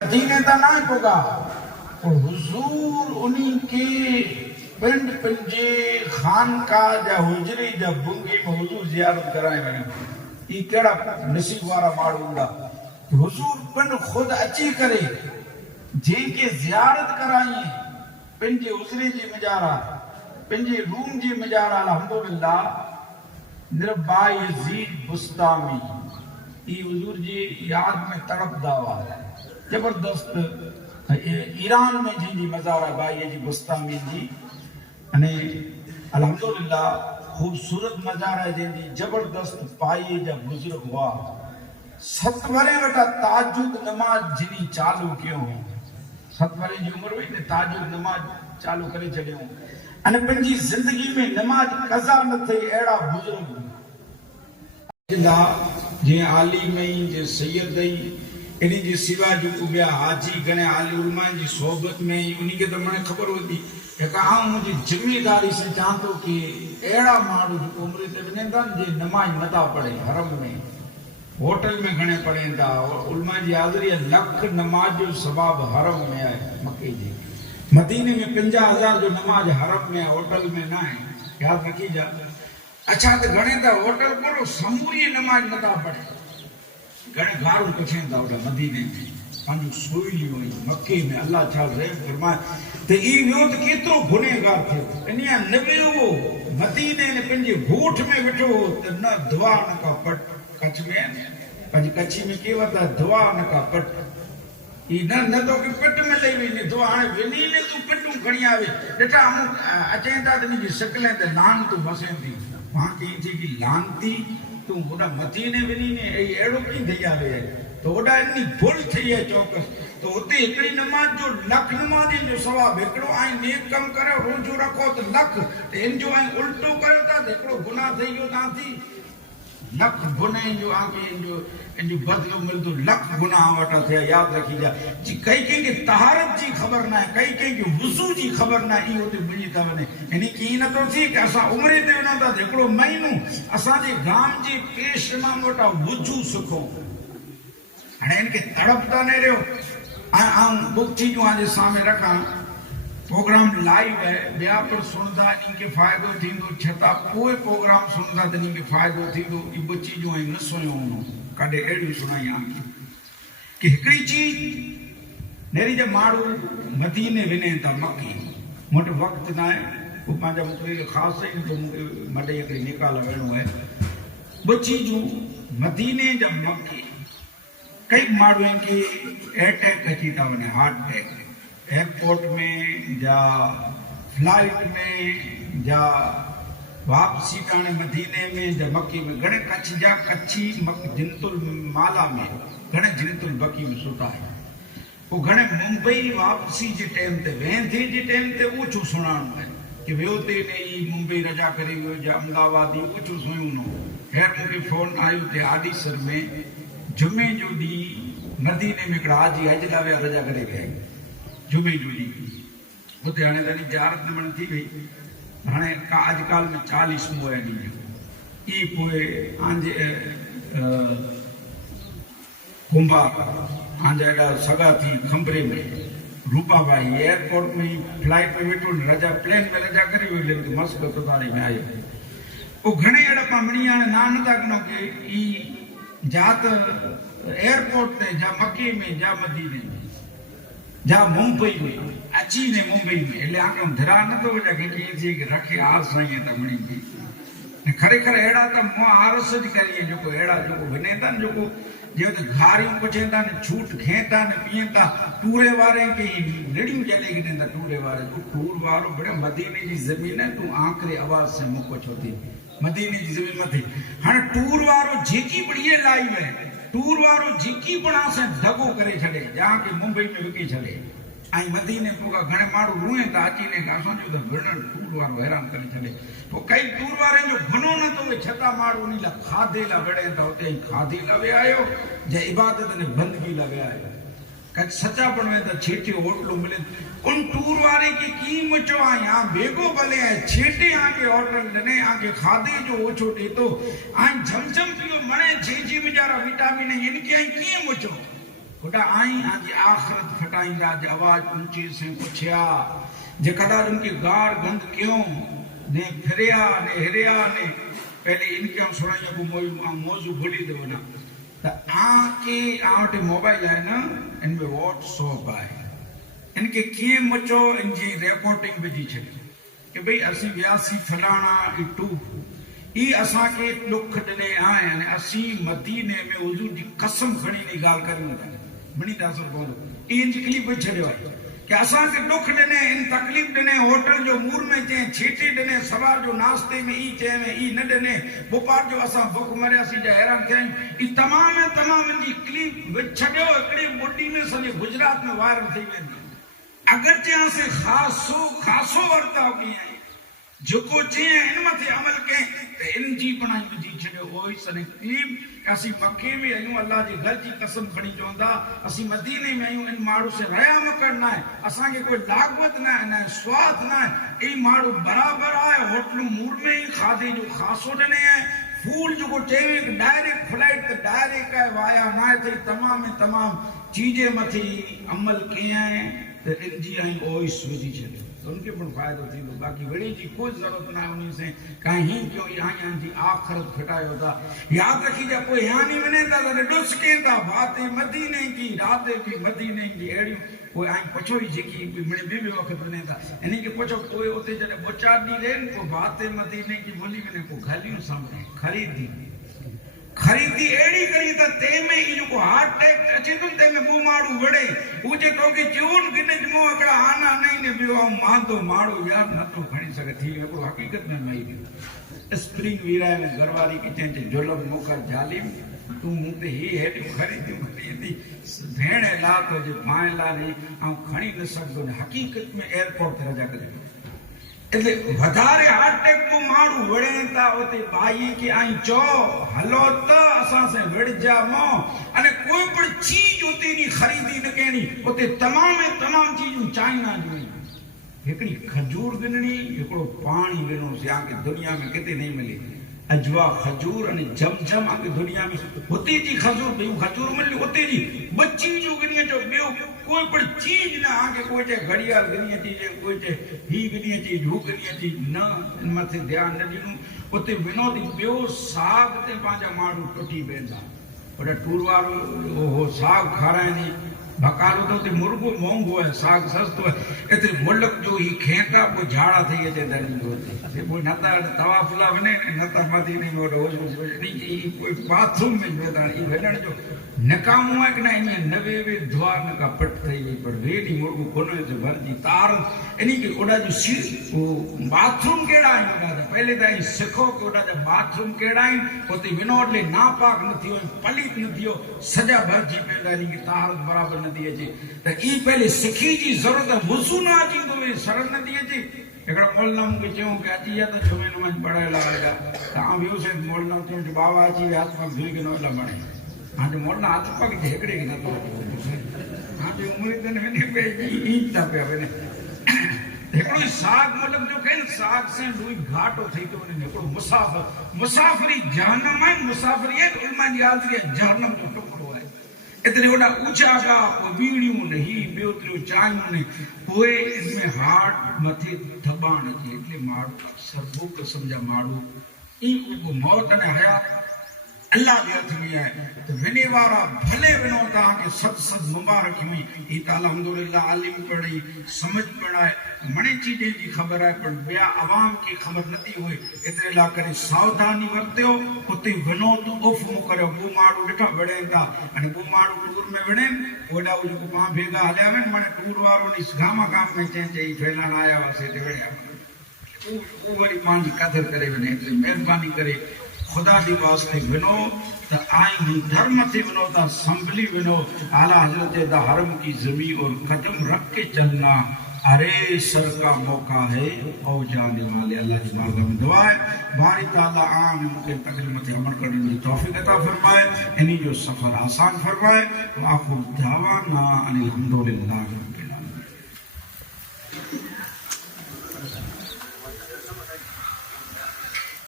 मदीने ता ना होगा तो हुजूर उन्हीं के पिंड पंजे खानकाह जा हुजरे जा बुंगे में हुजूर जियारत कराए वने ई केड़ा नसीब वारा माण्हू हूंदा हुजूर पिंड खुद अची करे जेके जियारत कराई पंजे हुजरे जी मजारा पंजे रूम जी मजारा अल्हम्दुलिल्लाह निर्बा यजीद बुस्तामी ई हुजूर जी याद में तड़पदा हुआ जबरदस्त ईरान में जी मज़ार बाई जी बुस्तामी जी अने अल्हम्दुलिल्लाह खूबसूरत मज़ार है जी जबरदस्त पाई जा बुजुर्ग हुआ सतवरे वटा ताजुद नमाज जिनी चालू कियो सतवरे जी उम्र हुई ने ताजुद नमाज चालू करे छड़ियो अने पंजी जिंदगी में नमाज कज़ा न थे एड़ा बुजुर्ग जे आली में जे सैयद इन्हीं जी सिवा जो ॿिया हाजी घणे आली उलमा जी सोबत में उन्हीं के तो मने खबर होती एक आऊं मुझे जिम्मेदारी से चाहतो कि एड़ा माण्हू जो उम्र ते वञनि था जे नमाज नथा पढ़े हरम में होटल में घणे पढ़नि था उलमा जी हाज़िरी लख नमाज जो सवाब हरम में है मक्के जी मदीने में 50,000 जो नमाज हरम में होटल में ना है याद रखी जा अच्छा तो घणे था होटल पर समूरी नमाज नथा पढ़े घणे गारू कछे था ओडा मदीने में पांजो सोईली हुई मक्के में अल्लाह छा रहम फरमाए ते ई वियो त केतरो गुनहगार थियो इनिया नबियो मदीने ने पंजे गोठ में बैठो त न दुआ न का पट कच्छ में पंज कच्छी में के वता दुआ न का पट ई न तो के पट में ले वी ने दुआ हाने वेनी ने तू पटू खणी आवे ॾिठा अचे था त जी शकलें ते लान तू वसे थी वहां की थी की लानती तू ओडा मदीने वनी ने एड़ो की थई आवे तो ओडा इतनी भूल थई है चौकस तो उते एकड़ी नमाज जो लख नमाज जो सवाब एकड़ो आई नेक कम करे रोजो रखो तो लख ते इन जो आई उल्टो करे ता एकड़ो गुनाह थई जो ना थी लख गुनाह जो आके इन जो बदलो मिलदो लख गुनाह वटा थे याद रखी जा जी कई के तहारत जी खबर ना कई के वुजू जी खबर ना ई ओते बनी ता वने इनी की न तो थी कि असा उम्रे ते वना ता एकड़ो महीनो असा जे गाम जी पेश इमाम वटा वुजू सुखो हने इनके तड़पता ने रहो आ बुक चीजों आज सामने रखा प्रोग्राम लाइव है बिया पर सुनदा इनके फायदो थींदो छता कोई प्रोग्राम सुनदा त इनके फायदो थींदो ई बच्ची जो न सुनो उनो कदे एडी सुनाई आ कि एकड़ी चीज नेरी जे माड़ू मदीने विने ता मक्की मोटे वक्त ना है वो पांजा मुकरी खास है तो मडे एकड़ी निकाल वेणो है बच्ची जो मदीने जा मक्की कई माड़ू के अटैक अची ता वने हार्ट अटैक एयरपोर्ट में जा फ्लाइट में जा वापसी ताने मदीने में जा मक्की में घणे कच्छ जा कच्छी जिनतुल माला में घणे जिनतुल बकी में सुता है वो घणे मुंबई वापसी जे टाइम ते वेंदे जे टाइम ते ऊंचो सुनाणो है कि वियो ते ने ई मुंबई रजा करे वियो जा अहमदाबाद ऊंचो सुयो नो हेर मुके फोन आयो ते आदिसर में जुमे जो दी मदीने में कड़ा जी हज लावे रजा करे गए जुमे जो दी उते हाने तनी जियारत मन थी गई हाने का आजकल में 40 मोए दी ई पोए आंजे कुंभा आंजेड़ा सगा थी खंबरे में रूपा भाई एयरपोर्ट में फ्लाइट में बैठो रजा प्लेन में रजा करी हुई लेकिन मस्त कतारी में आयो वो घणे एड़ा पामणिया नान तक नो के ई जात एयरपोर्ट ते जा मक्के में जा मदीने में जा मुंबई में अची ने मुंबई में એટલે આકમ ધરા નતો વજા કે જે રખે આ સાઈએ તમણી જી ખરેખર એડા તો મો આરસ જ કરીએ જો એડા જો બનેતા ને જો જે તો ઘારી પછેતા ને છૂટ ખેતા ને પીતા ટૂરે વારે કે રેડિयो जले के ने टूरे वारे टूर वारो बड़े मदीने जी जमीन है तू आखरी आवाज से मुको छोती मदीने जी जमीन मथे हण टूर वारो जेकी बढ़िया लाइव है टूर वारो जेकी बणा से दगो करे छड़े जहां के मुंबई में विकी छड़े आई मदीने पोगा घणे मारू रुए ता अची ने असां जो तो वर्णन टूर वारो हैरान करे छड़े तो कई टूर वारे जो घनो न तो वे छता मारू नी ला खादे ला बड़े ता उते खादी ला वे आयो जे इबादत ने बंदगी ला वे आयो कच सच्चा बनवे ता छेटी होटल मिले उन टूर वारे की मचो आ बेगो भले है छेटे आके होटल ने आके खादे जो ओछो दे तो आ झमझम पियो मणे जी में जारा विटामिन इनके की मचो उटा आई आज आखरत खटाइंदा आवाज ऊंची से पूछया जे कदा उनके गार गंद क्यों ने फिरिया ने हिरिया ने पहले इनके हम सुनाइए वो मौजू भूली दो ना तो आके आटे मोबाइल है ना इनमें व्हाट्सएप है इनके किए मचो इनकी रिकॉर्डिंग विझी छड़ी कि भाई असी व्यासी फलाना इटू ई असा के दुख दने आए ने असी मदीने में हुजूर की कसम खड़ी नहीं गाल करनी था बनी दासर बोलो इनकी क्लिप छड़ियो है कि असा के दुख दने इन तकलीफ दने होटल जो मूर में चे छीटी दने सवार जो नाश्ते में ई चे में ई न दने बुपार जो असा भूख मरिया सी जा हैरान थे ई तमाम इनकी क्लिप छड़ियो एकड़ी बुड्डी में सजे गुजरात में वायरल थी वेंदी अगर चे से खासो वर्ताव की है जोको चे इन मथे अमल के ते इन जी बनाई विझी छड़ियो ओई सने क्लिप असी मक्के में आयूं अल्लाह जी घर की कसम खड़ी चोंदा असी मदीने में आयूं इन माड़ू से रया म करना है असा के कोई लागवत ना है ना स्वाद ना है ई माड़ू बराबर आए होटल मूर में ही खादे जो खासो दने है फूल जो को टेवे डायरेक्ट फ्लाइट ते डायरेक्ट है वाया ना थे तमाम चीजें मथी अमल किए हैं ते इन जी आई ओइस विझी छड़ियो तो उनके पण फायदो थी बाकी वड़ी जी कोई जरूरत ना उन्हीं से कहीं क्यों यहाँ जी आखरत खटायो था याद रखी जा कोई यहाँ नहीं बने था तो डुस के था बातें मदीने की रातें भी मदीने की एड़ी कोई आई पछो ही जेकी मने बी वक्त बने था इन्हीं के पछो कोई होते जने बोचार दी रेन को बातें मदीने की बोली बने को गालियों सामने खरीदी एड़ी करी त ते में ई जो हार्ट अटैक अचे तो ते में मु माड़ू वड़े उजे तो के जीवन गिने मु अकड़ा आना नहीं ने बियो मांदो माड़ू यार न तो खणी सके थी को हकीकत में मई स्प्रिंग वीरा में घरवाली की चेंज जोलब मुकर जालिम तू मुते ही हेड खरीदी भेण ला तो जे माए ला नहीं आ खणी न सकदो हकीकत में एयरपोर्ट ते रजा करे એટલે વધારે હાર્ટ को मारू वड़े ता ओते भाई के आई चो हलो त असा से वड़ जामो अने कोई पण चीज होती नी खरीदी न केनी ओते तमाम चीजू चाइना जी एकड़ी खजूर गिननी एकड़ो पानी गिनो से आके दुनिया में किते नहीं मिले अजवा खजूर अने जमजम आके दुनिया में होती जी खजूर मिली होती जी बच्ची जो गिनी जो बियो कोई पण चीज ना आके कोई जे घड़ियाल गिनी चीज कोई जे ही गिनी चीज हु गिनी चीज ना मथे ध्यान न दिनु उते विनोदी बियो साग ते पांजा माड़ू टुटी वेंदा ओडा टूर वारो ओ साग खारानी बकारो तो ते मुर्गो मोंगो है साग सस्तो है इते मुल्क जो ही खेता को झाड़ा थई अचे दरन जो ते कोई नता तवाफला बने नता मदीने में रोज नहीं कोई बाथरूम में वेदा ई वेडण जो नकामो है कि ना इन नवे द्वार न का पट थई वई पर वेडी मुर्गो कोने से भरजी तार इनी के ओडा जो सी वो बाथरूम केड़ा है ओडा पहले त सिखो के ओडा जो बाथरूम केड़ा है ओते विनोद ले नापाक न थियो पलित न थियो सजा भरजी पेंदा नी के तार बराबर दिए जी तो ई पहले सिखी जी जरूरत वजू ना जी तो वे शरण न दिए जी एकड़ा मोलना मुके जो के अजी या तो छमे न मन पड़ेला आएगा ता व्यू से मोलना तो बाबा जी हाथ में धुई के न लमणे हां जो मोलना हाथ पग ढेकड़े के न तो हां जो उम्र तने ने पे ई ता पे ने एकड़ो साग मतलब जो कहे साग से लुई घाटो थई तो ने एकड़ो मुसाफरी जहन्नम है मुसाफरी है उलमा जी हाजरी जहन्नम जो टुकड़ो है इतने बड़ा ऊंचा का बीड़ियों नहीं बेउतरियों चाइयों ने कोई इसमें हार्ट मथे थबाण थी એટલે માડું સરભૂક સમજા માડું ઈ મौत અને હયાત अल्लाह के हथ में है तो विने वारा भले विनोता के सद मुबारक हुई ई त अल्हम्दुलिल्लाह आलिम पढ़ी समझ पढ़ाए मणे चीजें की खबर है पर बिया आवाम की खबर नथी हुई इतने ला करे सावधानी वरत्यो उते विनोद उफ मु करे वो माड़ू ॾिठा वड़ेंदा अने वो माड़ू टूर में वड़े ओडा उज को पा भेगा हल्या में मने टूर वारो नि गामा गाम में चई फैलाण आया वसे ते वड़या वो वरी पानी कदर करे वने इतनी मेहरबानी करे खुदा दी वास्ते विनो त आई धर्म से विनो ता संभली विनो आला हजरत दा हरम की जमी और कदम रख के चलना अरे सर का मौका है और जाने वाले अल्लाह की बारगाह में दुआ है बारी ताला आन मुके तकलीफ में अमल करने की तौफीक अता फरमाए इन्हीं जो सफर आसान फरमाए आखिर दावाना अनिल हम्दुलिल्लाह।